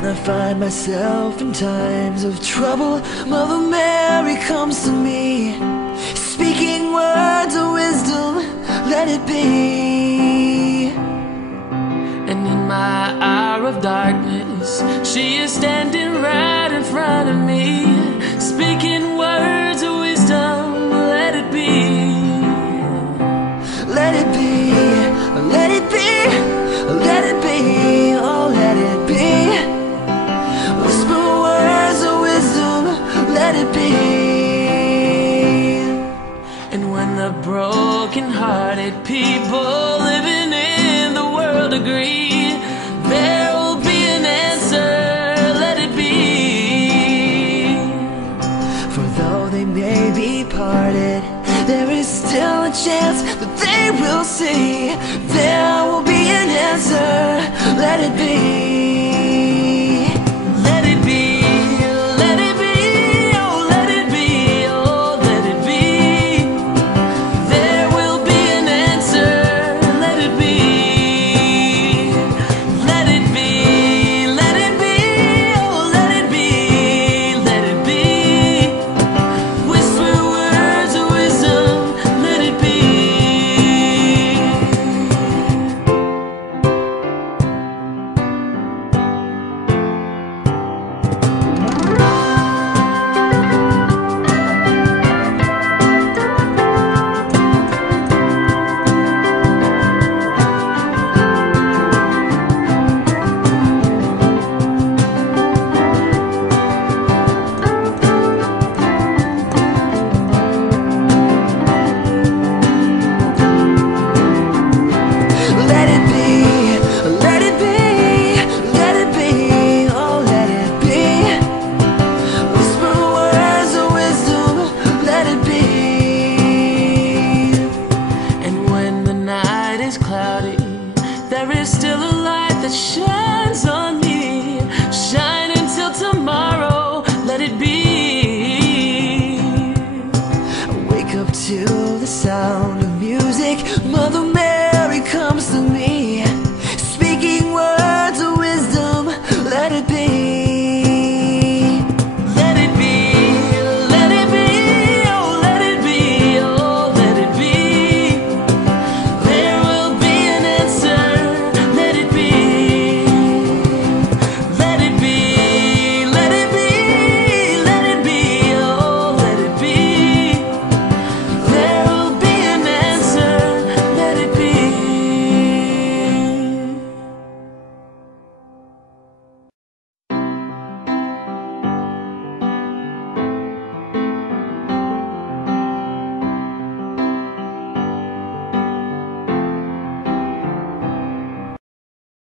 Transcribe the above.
When I find myself in times of trouble, Mother Mary comes to me, speaking words of wisdom, let it be. And in my hour of darkness, she is standing right in front of me, speaking words of wisdom, let it be. Let it be, let it be, let it be, oh let it be. Whisper words of wisdom, let it be. And when the broken-hearted people living in the world agree, there will be an answer, let it be. For though they may be parted, there is still a chance that they will see. There will be an answer, let it be. Let it be, let it be, oh let it be, oh let it be. There will be an answer, let it be. Let it be, let it be, oh let it be, let it be. Whisper words of wisdom, let it be. Let it be, let it be, let it be, oh let it be. Whisper words of wisdom, let it be. And when the night is cloudy, there is still a light that shines on me. Shine until tomorrow, let it be. I wake up to the sound of music, Mother